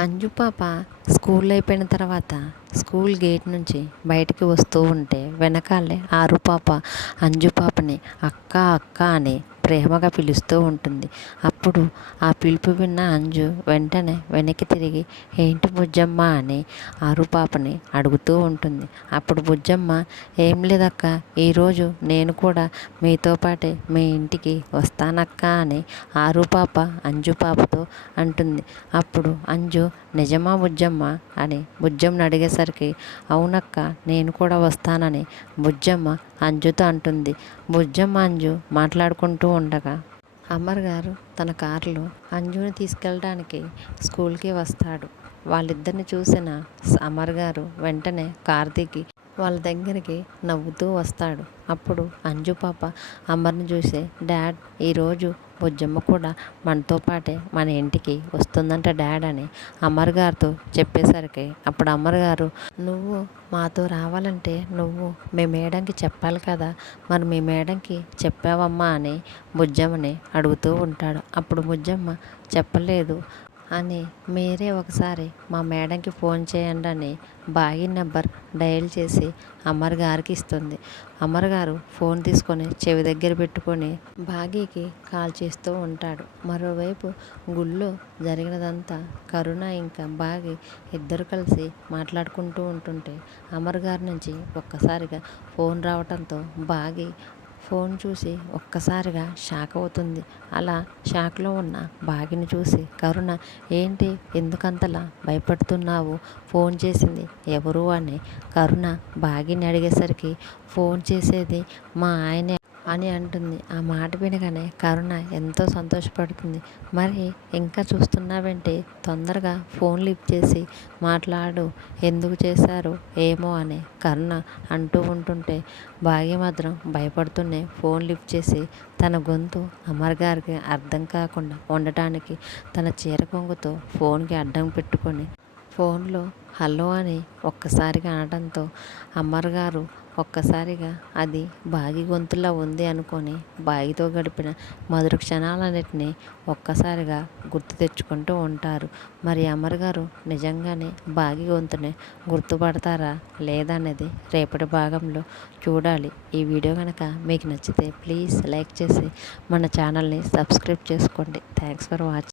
అంజు పాప స్కూల్ అయిపోయిన తర్వాత స్కూల్ గేట్ నుంచి బయటికి వస్తూ ఉంటే వెనకాలే ఆరు పాప అంజు పాపని అక్క అక్క అని ప్రేమగా పిలుస్తూ ఉంటుంది. అప్పుడు ఆ పిలుపు విన్న అంజు వెంటనే వెనక్కి తిరిగి ఏంటి బుజ్జమ్మ అని ఆరు పాపని అడుగుతూ ఉంటుంది. అప్పుడు బుజ్జమ్మ ఏం లేదక్క, ఈరోజు నేను కూడా మీతో పాటే మీ ఇంటికి వస్తానక్క అని ఆరు పాప అంజు పాపతో అంటుంది. అప్పుడు అంజు నిజమా బుజ్జమ్మ అని బుజ్జమ్మని అడిగేసరికి అవునక్క, నేను కూడా వస్తానని బుజ్జమ్మ అంజుతో అంటుంది. బుజ్జమ్మ అంజు మాట్లాడుకుంటూ ఉండగా అమర్ గారు తన కారులో అంజుని తీసుకెళ్ళడానికి స్కూల్కి వస్తాడు. వాళ్ళిద్దరిని చూసిన అమర్ గారు వెంటనే కారు దిగి వాళ్ళ దగ్గరికి నవ్వుతూ వస్తాడు. అప్పుడు అంజు పాప అమర్ని చూసి డాడ్, ఈరోజు బుజ్జమ్మ కూడా మనతో పాటే మన ఇంటికి వస్తుందంట డాడ్ అని అమర్ గారితో చెప్పేసరికి అప్పుడు అమర్ గారు నువ్వు మాతో రావాలంటే నువ్వు మీ మేడంకి చెప్పాలి కదా, మరి మీ మేడంకి చెప్పావమ్మా అని బుజ్జమ్మని అడుగుతూ ఉంటాడు. అప్పుడు బుజ్జమ్మ చెప్పలేదు అని మీరే ఒకసారి మా మేడంకి ఫోన్ చేయండి అని బాగి నెంబర్ డయల్ చేసి అమర్ గారికి ఇస్తుంది. అమర్ గారు ఫోన్ తీసుకొని చెవి దగ్గర పెట్టుకొని బాగీకి కాల్ చేస్తూ ఉంటాడు. మరోవైపు గుళ్ళో జరిగినదంతా కరుణ ఇంకా బాగి ఇద్దరు కలిసి మాట్లాడుకుంటూ ఉంటుంటే అమర్ గారి నుంచి ఒక్కసారిగా ఫోన్ రావటంతో బాగి ఫోన్ చూసి ఒక్కసారిగా షాక్ అవుతుంది. అలా షాక్లో ఉన్న బాగిని చూసి కరుణ ఏంటి ఎందుకంతలా భయపడుతున్నావు, ఫోన్ చేసింది ఎవరు అని కరుణ బాగిని అడిగేసరికి ఫోన్ చేసేది మా ఆయనే అని అంటుంది. ఆ మాట వినగానే కరుణ ఎంతో సంతోషపడుతుంది. మరి ఇంకా చూస్తున్నావేంటి, తొందరగా ఫోన్ లిఫ్ట్ చేసి మాట్లాడు, ఎందుకు చేశారు ఏమో అని కరుణ అంటూ ఉంటుంటే బాగి మాత్రం భయపడుతూనే ఫోన్ లిఫ్ట్ చేసి తన గొంతు అమర్ గారికి అర్థం కాకుండా ఉండటానికి తన చీర కొంగుతో ఫోన్కి అడ్డం పెట్టుకొని ఫోన్లో హలో అని ఒక్కసారిగా అనడంతో అమర్ గారు ఒక్కసారిగా అది బాగి గొంతులా ఉంది అనుకొని బాగితో గడిపిన మధుర క్షణాలన్నిటినీ ఒక్కసారిగా గుర్తు తెచ్చుకుంటూ ఉంటారు. మరి అమర్ గారు నిజంగానే బాగి గొంతుని గుర్తుపడతారా లేదా అనేది రేపటి భాగంలో చూడాలి. ఈ వీడియో కనుక మీకు నచ్చితే ప్లీజ్ లైక్ చేసి మన ఛానల్ని సబ్స్క్రైబ్ చేసుకోండి. Thanks for watching.